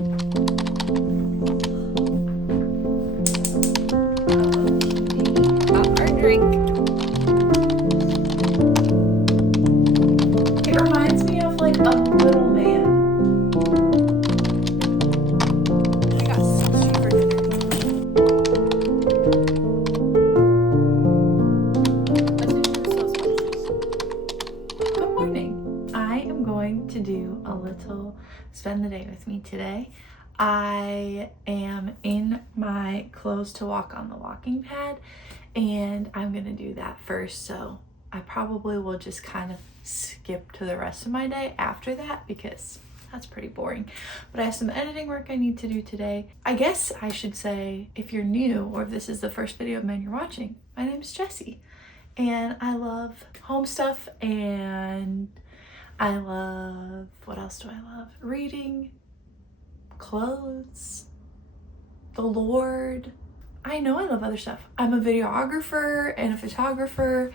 Our drink. It reminds me of like a little man. I got sushi for dinner. Good morning. I am going to do a little spend the day with me today. I am in my clothes to walk on the walking pad, and I'm gonna do that first, so I probably will just kind of skip to the rest of my day after that because that's pretty boring. But I have some editing work I need to do today. I guess I should say, if you're new or if this is the first video of mine you're watching, my name is Jessie and I love home stuff, and I love, what else do I love? Reading, clothes, the Lord. I know I love other stuff. I'm a videographer and a photographer,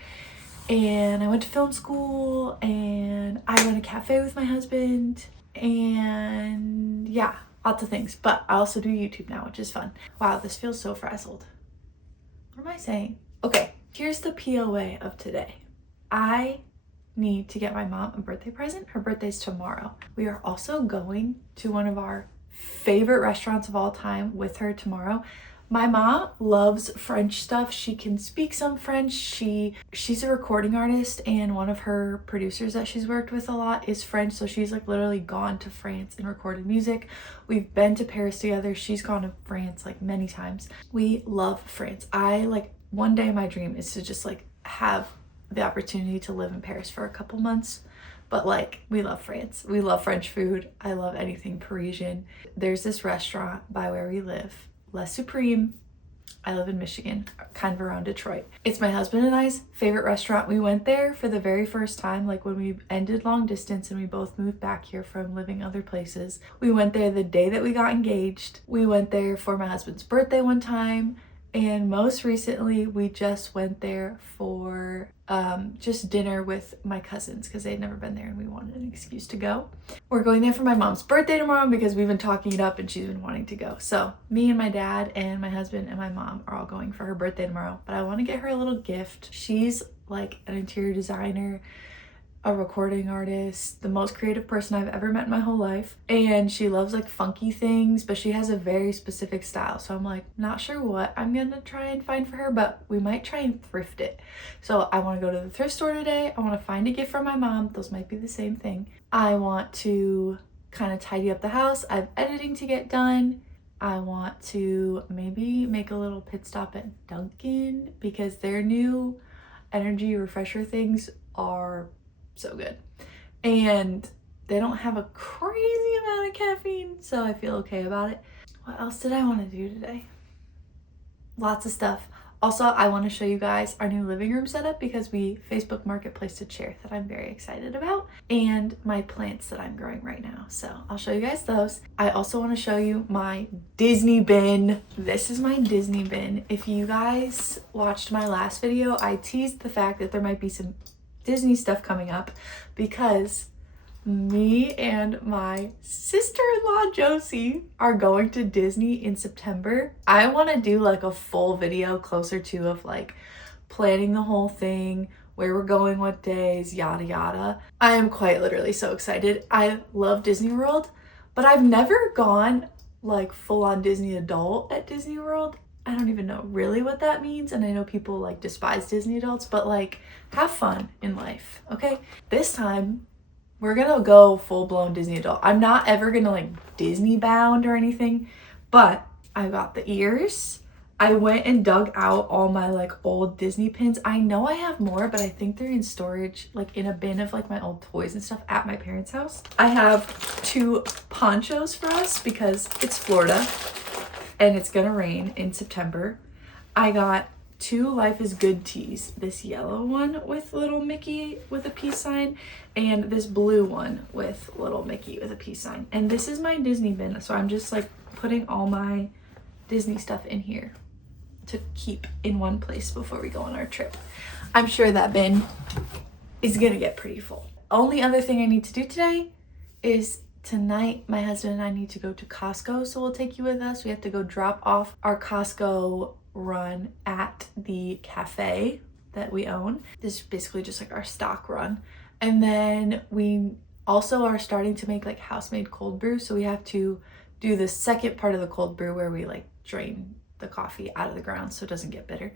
and I went to film school, and I run a cafe with my husband, and yeah, lots of things. But I also do YouTube now, which is fun. Wow, this feels so frazzled. What am I saying? Okay, here's the POA of today. I need to get my mom a birthday present. Her birthday's tomorrow. We are also going to one of our favorite restaurants of all time with her tomorrow. My mom loves French stuff. She can speak some French. She's a recording artist, and one of her producers that she's worked with a lot is French, so she's like literally gone to France and recorded music. We've been to Paris together. She's gone to France like many times. We love France. One day my dream is to just like have the opportunity to live in Paris for a couple months. But like, we love France. We love French food. I love anything Parisian. There's this restaurant by where we live, Le Supreme. I live in Michigan, kind of around Detroit. It's my husband and I's favorite restaurant. We went there for the very first time, like when we ended long distance and we both moved back here from living other places. We went there the day that we got engaged. We went there for my husband's birthday one time. And most recently, we just went there for just dinner with my cousins because they'd never been there and we wanted an excuse to go. We're going there for my mom's birthday tomorrow because we've been talking it up and she's been wanting to go. So me and my dad and my husband and my mom are all going for her birthday tomorrow. But I want to get her a little gift. She's like an interior designer, a recording artist, the most creative person I've ever met in my whole life. And she loves like funky things, but she has a very specific style. So I'm like, not sure what I'm gonna try and find for her, but we might try and thrift it. So I wanna go to the thrift store today. I wanna find a gift for my mom. Those might be the same thing. I want to kind of tidy up the house. I have editing to get done. I want to maybe make a little pit stop at Dunkin because their new energy refresher things are so good, and they don't have a crazy amount of caffeine, so I feel okay about it. What else did I want to do today? Lots of stuff. Also, I want to show you guys our new living room setup because we Facebook Marketplace a chair that I'm very excited about, and my plants that I'm growing right now. So I'll show you guys those. I also want to show you my Disney bin. This is my Disney bin. If you guys watched my last video, I teased the fact that there might be some Disney stuff coming up because me and my sister-in-law Josie are going to Disney in September. I want to do like a full video closer to of like planning the whole thing, where we're going, what days, yada yada. I am quite literally so excited. I love Disney World, but I've never gone like full-on Disney adult at Disney World. I don't even know really what that means, and I know people like despise Disney adults, but like, have fun in life, okay? This time we're gonna go full-blown Disney adult. I'm not ever gonna like Disney bound or anything, but I got the ears. I went and dug out all my like old Disney pins. I know I have more, but I think they're in storage, like in a bin of like my old toys and stuff at my parents' house. I have 2 ponchos for us because it's Florida and it's gonna rain in September. I got 2 Life is Good tees. This yellow one with little Mickey with a peace sign, and this blue one with little Mickey with a peace sign. And this is my Disney bin, so I'm just like putting all my Disney stuff in here to keep in one place before we go on our trip. I'm sure that bin is gonna get pretty full. Only other thing I need to do today is tonight my husband and I need to go to Costco, so we'll take you with us. We have to go drop off our Costco run at the cafe that we own. This is basically just like our stock run. And then we also are starting to make like house-made cold brew, so we have to do the second part of the cold brew where we like drain the coffee out of the ground so it doesn't get bitter.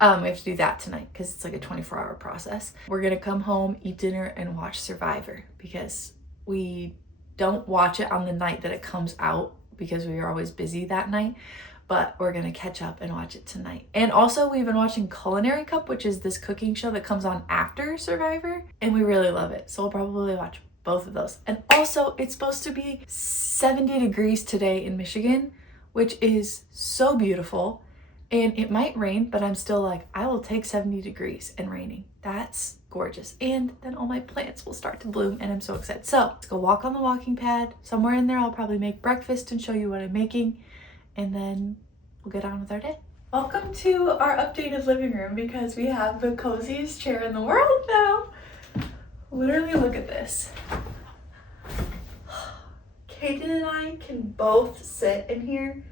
We have to do that tonight because it's like a 24-hour process. We're gonna come home, eat dinner, and watch Survivor because we don't watch it on the night that it comes out because we are always busy that night, but we're gonna catch up and watch it tonight. And also we've been watching Culinary Cup, which is this cooking show that comes on after Survivor, and we really love it. So we'll probably watch both of those. And also it's supposed to be 70 degrees today in Michigan, which is so beautiful. And it might rain, but I'm still like, I will take 70 degrees and raining. That's gorgeous. And then all my plants will start to bloom and I'm so excited. So let's go walk on the walking pad. Somewhere in there, I'll probably make breakfast and show you what I'm making. And then we'll get on with our day. Welcome to our updated living room because we have the coziest chair in the world now. Literally look at this. Kaden and I can both sit in here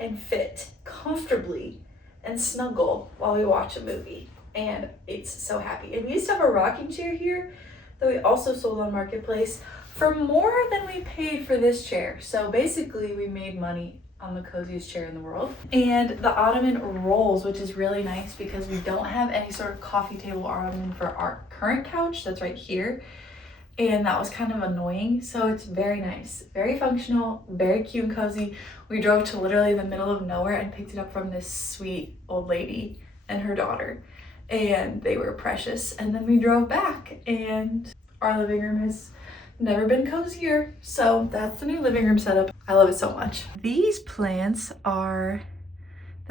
and fit comfortably and snuggle while we watch a movie, and it's so happy. And we used to have a rocking chair here that we also sold on Marketplace for more than we paid for this chair. So basically we made money on the coziest chair in the world. And the ottoman rolls, which is really nice because we don't have any sort of coffee table ottoman for our current couch that's right here, and that was kind of annoying. So it's very nice, very functional, very cute and cozy. We drove to literally the middle of nowhere and picked it up from this sweet old lady and her daughter, and they were precious. And then we drove back, and our living room has never been cozier. So that's the new living room setup. I love it so much. These plants that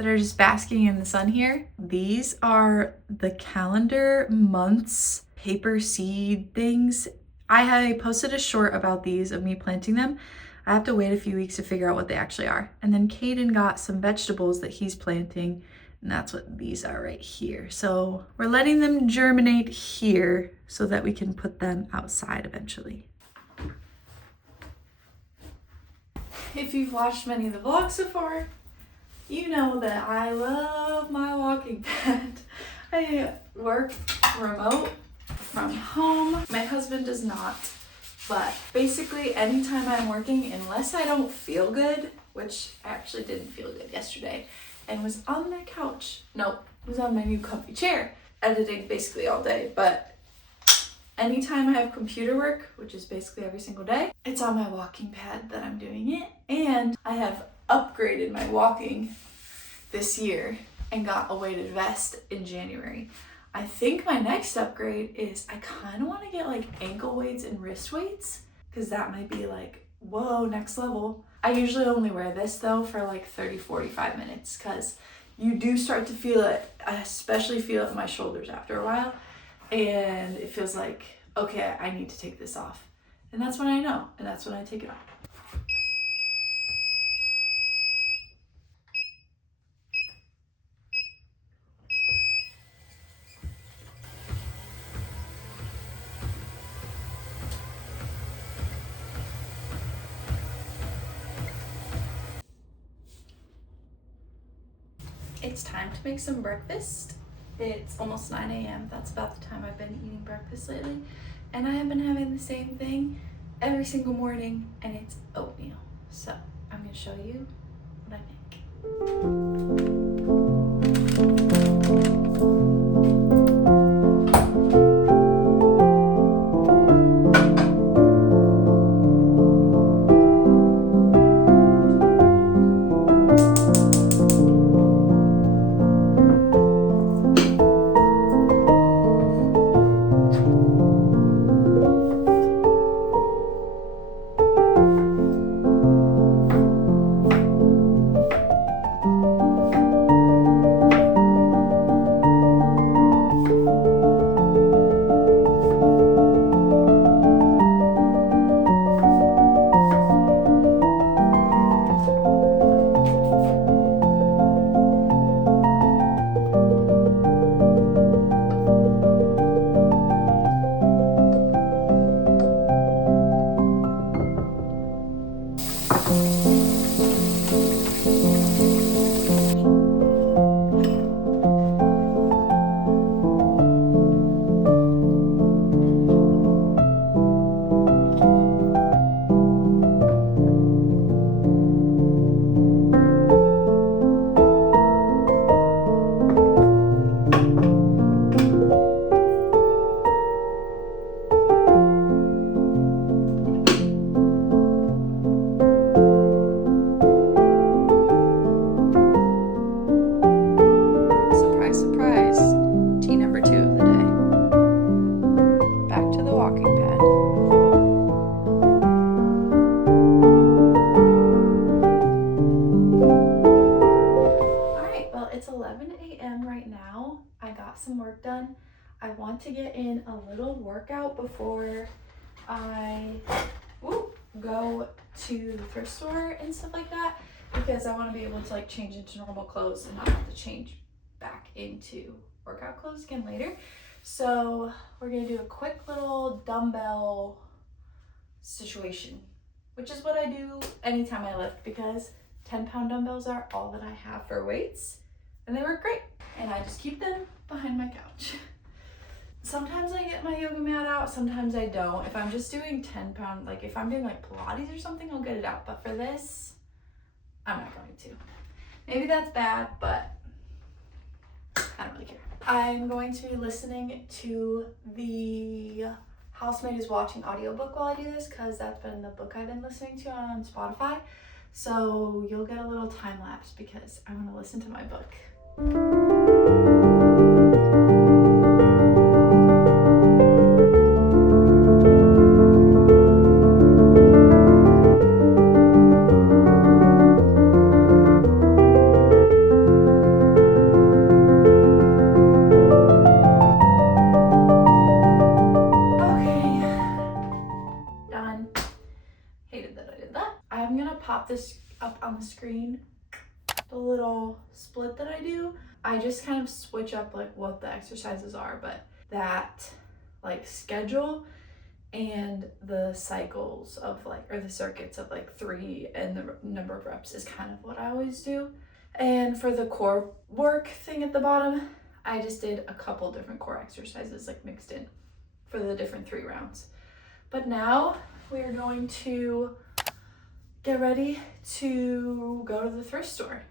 are just basking in the sun here, these are the calendar months paper seed things. I posted a short about these of me planting them. I have to wait a few weeks to figure out what they actually are. And then Caden got some vegetables that he's planting, and that's what these are right here. So we're letting them germinate here so that we can put them outside eventually. If you've watched many of the vlogs so far, you know that I love my walking pad. I work remote from home. My husband does not, but basically anytime I'm working, unless I don't feel good, which I actually didn't feel good yesterday and was on the couch, was on my new comfy chair editing basically all day, but anytime I have computer work, which is basically every single day, it's on my walking pad that I'm doing it. And I have upgraded my walking this year and got a weighted vest in January. I think my next upgrade is I kind of want to get like ankle weights and wrist weights because that might be like, whoa, next level. I usually only wear this though for like 30-45 minutes because you do start to feel it. I especially feel it in my shoulders after a while, and it feels like, okay, I need to take this off. And that's when I know, and that's when I take it off. It's time to make some breakfast. It's almost 9 a.m. That's about the time I've been eating breakfast lately. And I have been having the same thing every single morning, and it's oatmeal. So I'm gonna show you what I make. got some work done. I want to get in a little workout before I go to the thrift store and stuff like that, because I want to be able to like change into normal clothes and not have to change back into workout clothes again later. So we're gonna do a quick little dumbbell situation, which is what I do anytime I lift, because 10-pound dumbbells are all that I have for weights, and they work great. And I just keep them behind my couch. Sometimes I get my yoga mat out, sometimes I don't. If I'm just doing 10-pound, like if I'm doing like Pilates or something, I'll get it out. But for this, I'm not going to. Maybe that's bad, but I don't really care. I'm going to be listening to the Housemaid is Watching audiobook while I do this, because that's been the book I've been listening to on Spotify. So you'll get a little time lapse because I want to listen to my book. Pop this up on the screen, the little split that I do. I just kind of switch up like what the exercises are, but that like schedule and the cycles of like, or the circuits of like 3 and the number of reps is kind of what I always do. And for the core work thing at the bottom, I just did a couple different core exercises like mixed in for the different 3 rounds. But now we're going to get ready to go to the thrift store.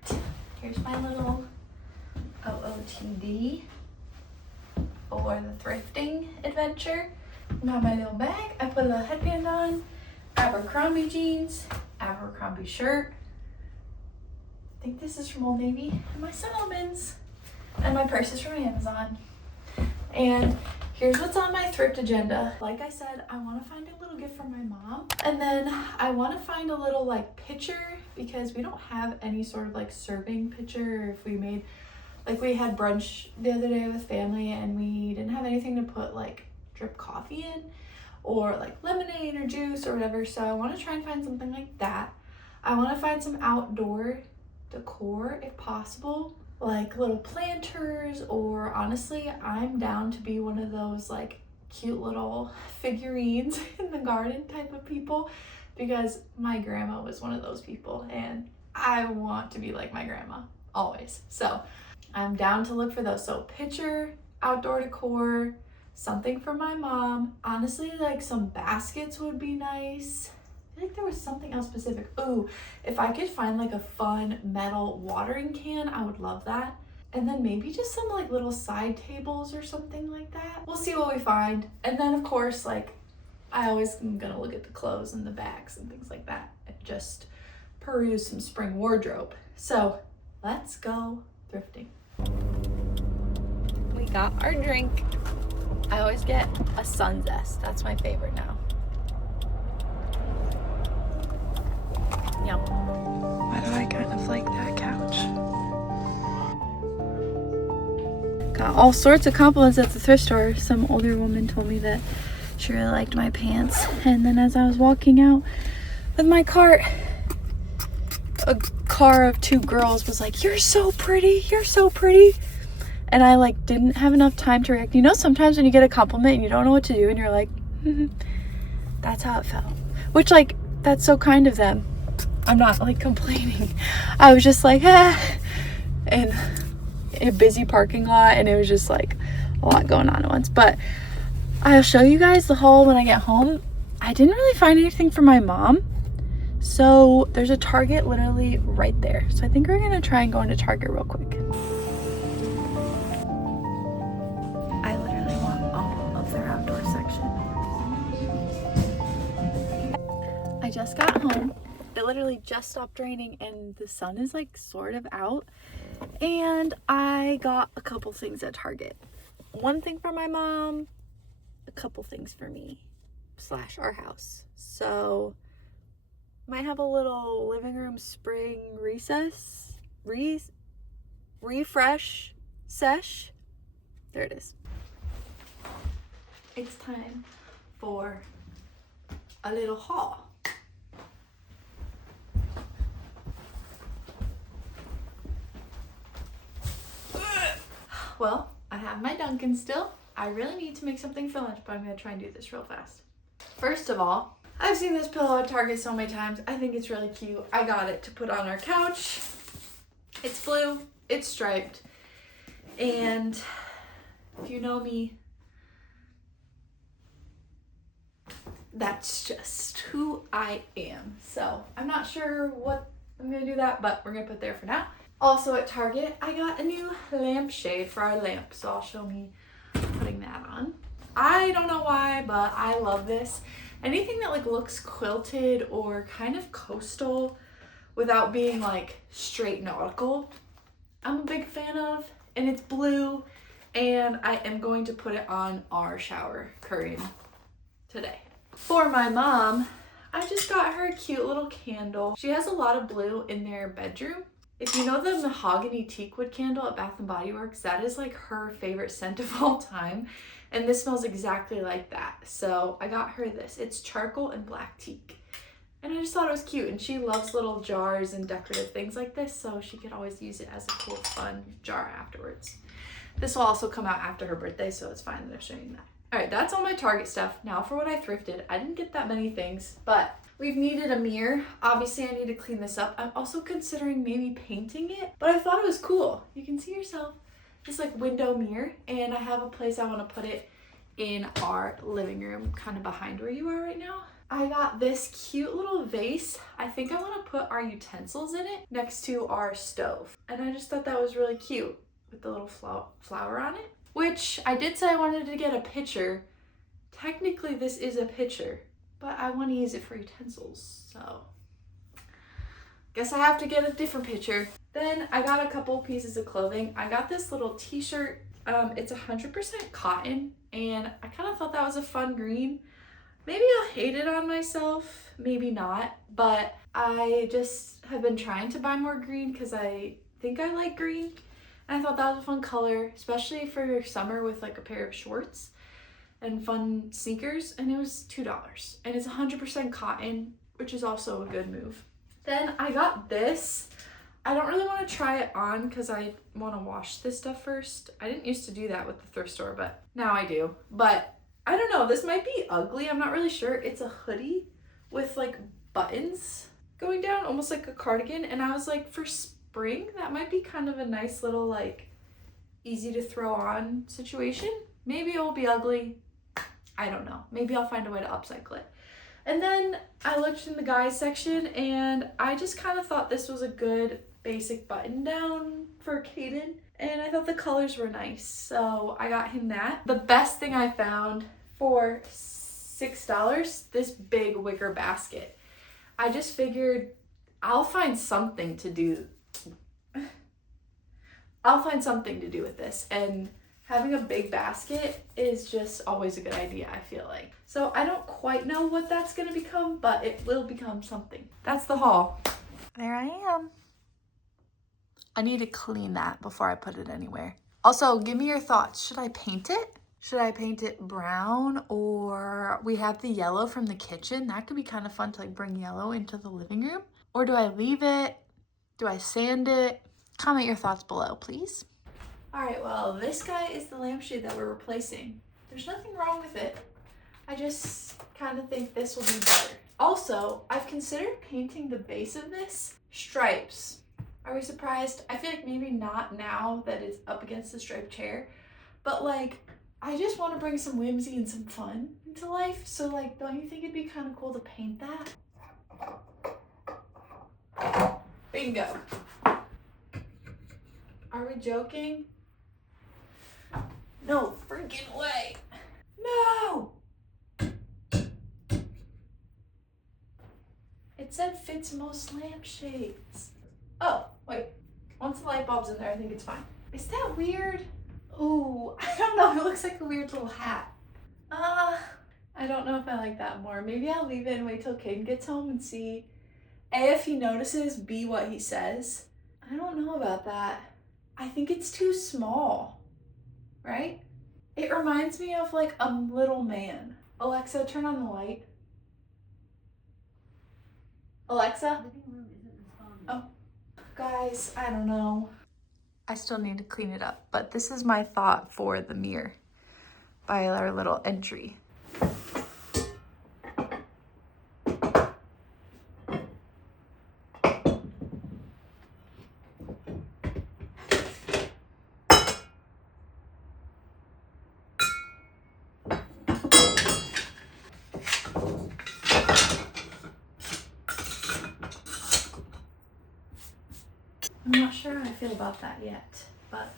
Here's my little OOTD or the thrifting adventure. Got my little bag. I put a little headband on, Abercrombie jeans, Abercrombie shirt. I think this is from Old Navy, and my Solomon's, and my purse is from Amazon. And here's what's on my thrift agenda. Like I said, I want to find a little gift for my mom. And then I want to find a little like pitcher, because we don't have any sort of like serving pitcher. If we made, like we had brunch the other day with family and we didn't have anything to put like drip coffee in or like lemonade or juice or whatever. So I want to try and find something like that. I want to find some outdoor decor if possible, like little planters, or honestly, I'm down to be one of those like cute little figurines in the garden type of people, because my grandma was one of those people and I want to be like my grandma always. So I'm down to look for those. So picture, outdoor decor, something for my mom. Honestly, like some baskets would be nice. I think there was something else specific. Ooh, if I could find like a fun metal watering can, I would love that. And then maybe just some like little side tables or something like that. We'll see what we find. And then of course, like I always am gonna look at the clothes and the bags and things like that and just peruse some spring wardrobe. So let's go thrifting. We got our drink. I always get a sun zest. That's my favorite now. Yum. Why do I kind of like that couch? Got all sorts of compliments at the thrift store. Some older woman told me that she really liked my pants. And then as I was walking out with my cart, a car of 2 girls was like, "You're so pretty, you're so pretty." And I like didn't have enough time to react. You know, sometimes when you get a compliment and you don't know what to do and you're like, that's how it felt. Which like, that's so kind of them. I'm not like complaining. I was just like, in a busy parking lot, and it was just like a lot going on at once. But I'll show you guys the haul when I get home. I didn't really find anything for my mom. So there's a Target literally right there. So I think we're gonna try and go into Target real quick. I literally want all of their outdoor section. I just got home. It literally just stopped raining and the sun is like sort of out. And I got a couple things at Target. One thing for my mom, a couple things for me / our house. So might have a little living room spring refresh sesh. There it is. It's time for a little haul. Well, I have my Dunkin still. I really need to make something for lunch, but I'm gonna try and do this real fast. First of all, I've seen this pillow at Target so many times. I think it's really cute. I got it to put on our couch. It's blue, it's striped, and if you know me, that's just who I am. So I'm not sure what I'm gonna do that, but we're gonna put there for now. Also at Target, I got a new lampshade for our lamp, so I'll show me putting that on. I don't know why, but I love this. Anything that like looks quilted or kind of coastal without being like straight nautical, I'm a big fan of, and it's blue, and I am going to put it on our shower curtain today. For my mom, I just got her a cute little candle. She has a lot of blue in their bedroom. If you know the mahogany teakwood candle at Bath & Body Works, that is like her favorite scent of all time. And this smells exactly like that. So I got her this. It's charcoal and black teak. And I just thought it was cute. And she loves little jars and decorative things like this, so she could always use it as a cool, fun jar afterwards. This will also come out after her birthday, so it's fine that I'm showing that. All right, that's all my Target stuff. Now for what I thrifted. I didn't get that many things, but we've needed a mirror. Obviously, I need to clean this up. I'm also considering maybe painting it, but I thought it was cool. You can see yourself. This like window mirror, and I have a place I want to put it in our living room, kind of behind where you are right now. I got this cute little vase. I think I want to put our utensils in it next to our stove, and I just thought that was really cute with the little flower on it, which I did say I wanted to get a pitcher. Technically this is a pitcher, but I want to use it for utensils, so guess I have to get a different pitcher. Then I got a couple pieces of clothing. I got this little t-shirt. It's 100% cotton, and I kind of thought that was a fun green. Maybe I'll hate it on myself, maybe not, but I just have been trying to buy more green because I think I like green. And I thought that was a fun color, especially for summer with like a pair of shorts and fun sneakers, and it was $2. And it's 100% cotton, which is also a good move. Then I got this. I don't really want to try it on because I want to wash this stuff first. I didn't used to do that with the thrift store, but now I do. But I don't know, this might be ugly. I'm not really sure. It's a hoodie with like buttons going down, almost like a cardigan. And I was like, for spring, that might be kind of a nice little like easy to throw on situation. Maybe it will be ugly. I don't know. Maybe I'll find a way to upcycle it. And then I looked in the guys section, and I just kind of thought this was a good basic button down for Caden, and I thought the colors were nice, so I got him that. The best thing I found for $6, this big wicker basket. I just figured I'll find something to do. I'll find something to do with this, and having a big basket is just always a good idea, I feel like. So I don't quite know what that's gonna become, but it will become something. That's the haul. There I am. I need to clean that before I put it anywhere. Also, give me your thoughts. Should I paint it? Should I paint it brown, or we have the yellow from the kitchen? That could be kind of fun to like bring yellow into the living room. Or do I leave it? Do I sand it? Comment your thoughts below, please. All right, well, this guy is the lampshade that we're replacing. There's nothing wrong with it. I just kind of think this will be better. Also, I've considered painting the base of this stripes. Are we surprised? I feel like maybe not now that it's up against the striped chair, but like, I just want to bring some whimsy and some fun into life. So like, don't you think it'd be kind of cool to paint that? Bingo. Are we joking? No freaking way. No! It said fits most lampshades. Oh, wait. Once the light bulb's in there, I think it's fine. Is that weird? Ooh, I don't know. It looks like a weird little hat. I don't know if I like that more. Maybe I'll leave it and wait till Caden gets home and see A, if he notices, B, what he says. I don't know about that. I think it's too small, right? It reminds me of like a little man. Alexa, turn on the light. Alexa? Oh. Guys, I don't know. I still need to clean it up, but this is my thought for the mirror by our little entry. I'm not sure how I feel about that yet, but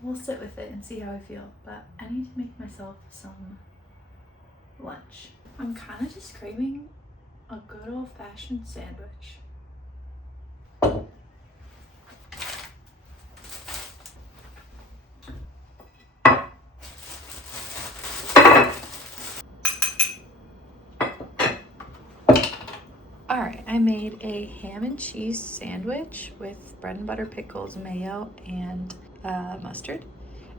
we'll sit with it and see how I feel. But I need to make myself some lunch. I'm kind of just craving a good old-fashioned sandwich. All right, I made a ham and cheese sandwich with bread and butter, pickles, mayo, and mustard.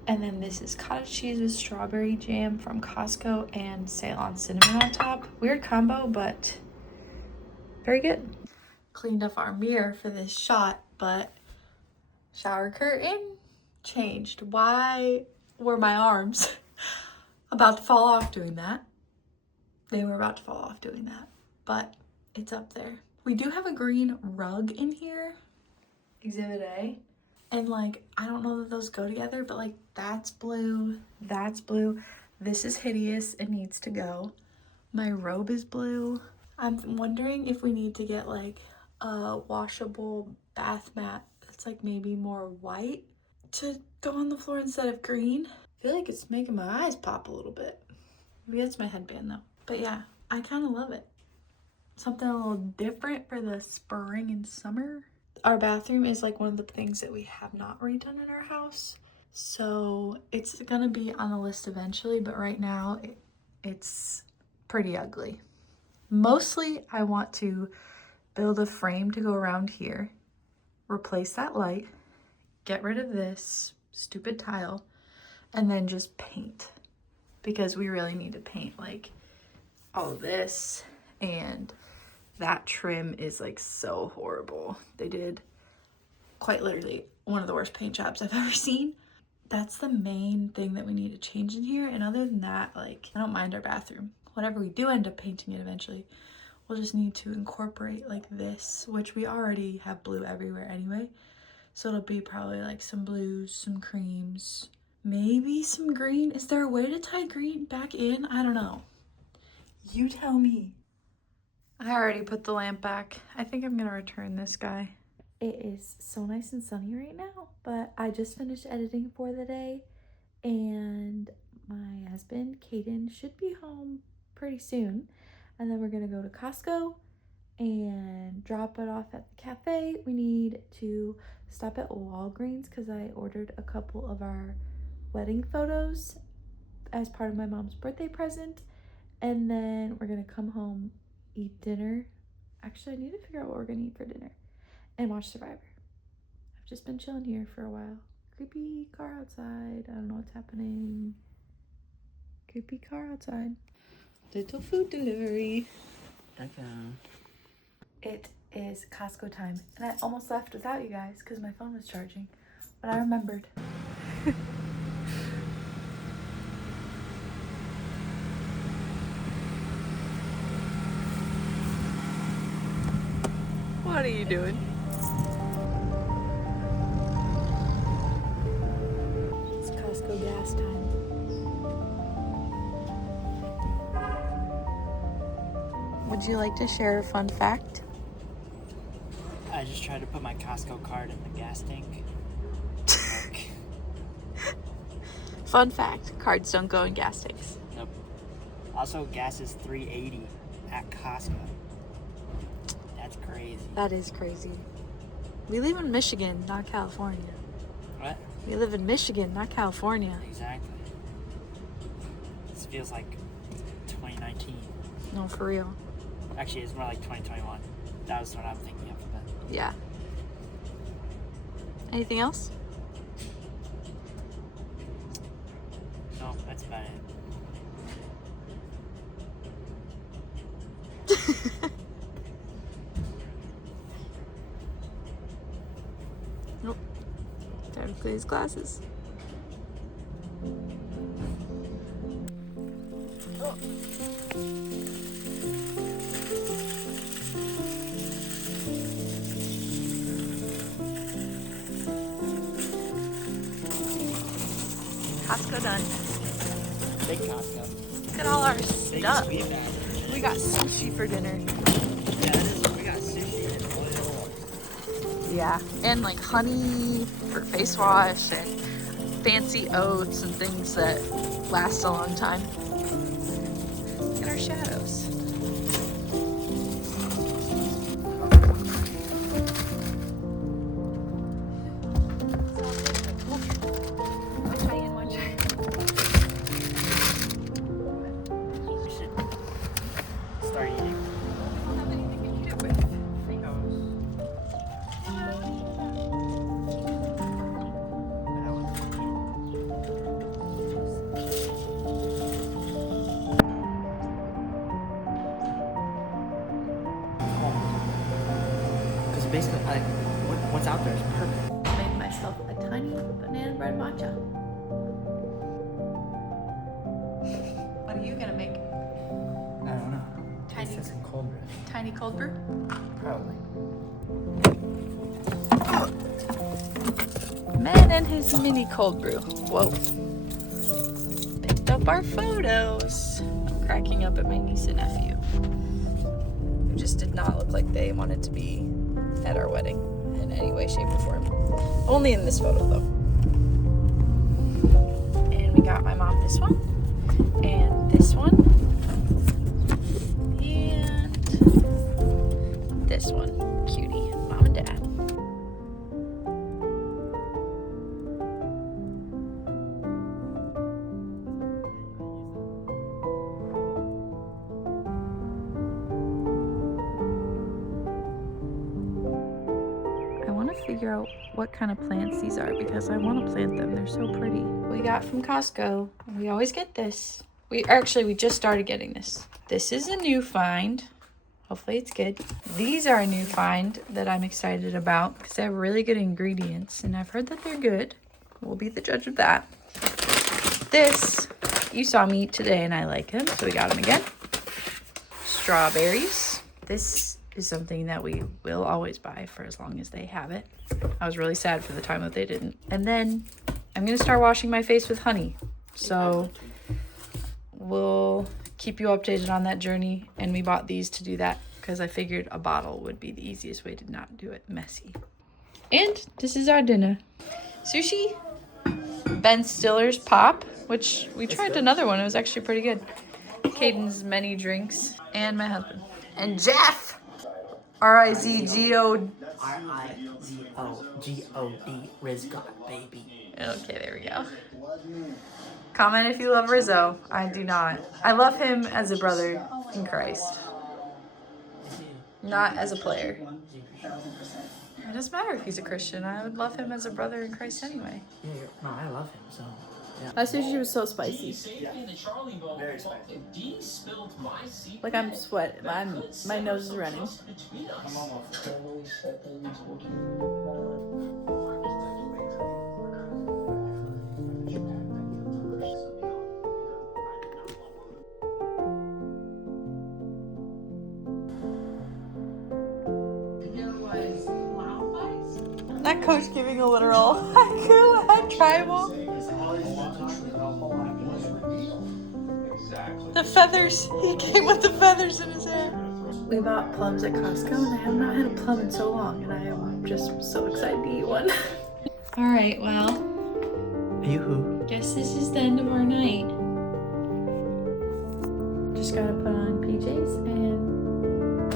And then this is cottage cheese with strawberry jam from Costco and Ceylon cinnamon on top. Weird combo, but very good. Cleaned up our mirror for this shot, but shower curtain changed. Why were my arms about to fall off doing that? They were about to fall off doing that, but it's up there. We do have a green rug in here, Exhibit A. And like, I don't know that those go together, but like that's blue, that's blue. This is hideous, it needs to go. My robe is blue. I'm wondering if we need to get like a washable bath mat that's like maybe more white to go on the floor instead of green. I feel like it's making my eyes pop a little bit. Maybe it's my headband though. But yeah, I kind of love it. Something a little different for the spring and summer. Our bathroom is like one of the things that we have not redone in our house. So it's gonna be on the list eventually, but right now it's pretty ugly. Mostly I want to build a frame to go around here, replace that light, get rid of this stupid tile, and then just paint. Because we really need to paint like all of this, and that trim is like so horrible. They did quite literally one of the worst paint jobs I've ever seen. That's the main thing that we need to change in here. And other than that, like, I don't mind our bathroom. Whatever we do end up painting it eventually, we'll just need to incorporate like this, which we already have blue everywhere anyway. So it'll be probably like some blues, some creams, maybe some green. Is there a way to tie green back in? I don't know. You tell me. I already put the lamp back. I think I'm gonna return this guy. It is so nice and sunny right now, but I just finished editing for the day, and my husband, Caden, should be home pretty soon. And then we're gonna go to Costco and drop it off at the cafe. We need to stop at Walgreens because I ordered a couple of our wedding photos as part of my mom's birthday present. And then we're gonna come home, eat dinner. Actually, I need to figure out what we're gonna eat for dinner and watch Survivor. I've just been chilling here for a while. Creepy car outside. I don't know what's happening. Creepy car outside. Little food delivery. Okay. It is Costco time, and I almost left without you guys because my phone was charging, but I remembered. What are you doing? It's Costco gas time. Would you like to share a fun fact? I just tried to put my Costco card in the gas tank. Fun fact, cards don't go in gas tanks. Nope. Also, gas is $3.80 at Costco. That's crazy. That is crazy. We live in Michigan, not California. What? We live in Michigan, not California. Exactly. This feels like 2019. No, for real. Actually, it's more like 2021. That was what I'm thinking of. But Yeah. Anything else? That's about it. Nope. Time to clean his glasses. Oh. Costco done. Big Costco. Look at all our Big stuff. sweet bag. We got sushi for dinner. Yeah, it is. We got sushi and oil. Yeah. And like honey for face wash and fancy oats and things that last a long time. Look at our shadows. We should start eating. I don't have anything to eat it with. Because basically, like, what's out there is perfect. I made myself a tiny banana bread matcha. What are you gonna make? I don't know. Tiny- It's just a cold brew. Tiny cold brew? Probably. Man and his mini cold brew. Whoa. Picked up our photos. I'm cracking up at my niece and nephew. Who just did not look like they wanted to be at our wedding in any way, shape, or form. Only in this photo, though. And we got my mom this one. And this one. And this one. Cutie. Mom and Dad. Figure out what kind of plants these are because I want to plant them. They're so pretty. We got from Costco. We always get this. We just started getting this. This is a new find. Hopefully it's good. These are a new find that I'm excited about because they have really good ingredients and I've heard that they're good. We'll be the judge of that. This, you saw me today and I like them, so we got them again. Strawberries. This is something that we will always buy for as long as they have it. I was really sad for the time that they didn't. And then I'm gonna start washing my face with honey. So we'll keep you updated on that journey. And we bought these to do that because I figured a bottle would be the easiest way to not do it messy. And this is our dinner. Sushi, Ben Stiller's Pop, which we tried another one. It was actually pretty good. Caden's many drinks, and my husband. And Jeff! R-I-Z-G-O... R-I-Z-O-G-O-D, Rizgod, baby. Okay, there we go. Comment if you love Rizzo. I do not. I love him as a brother in Christ. Not as a player. It doesn't matter if he's a Christian. I would love him as a brother in Christ anyway. Yeah, no, I love him, so... Yeah. That sushi was so spicy. Very spicy. Like I'm sweating. My nose is running. I'm almost... That coach giving a literal haiku at tribal. The feathers. He came with the feathers in his hair. We bought plums at Costco and I have not had a plum in so long and I am just so excited to eat one. Alright, well. Yoo-hoo. Guess this is the end of our night. Just gotta put on PJs and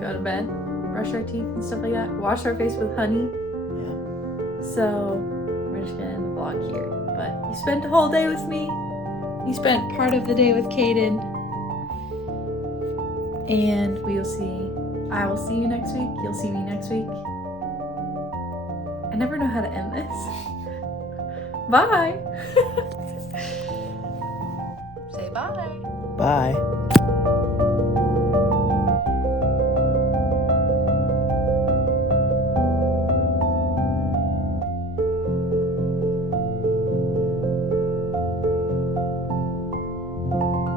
go to bed. Brush our teeth and stuff like that. Wash our face with honey. Yeah. So we're just gonna end the vlog here. But you spent a whole day with me. You spent part of the day with Caden. And we will see. I will see you next week. You'll see me next week. I never know how to end this. Bye. Say bye. Bye.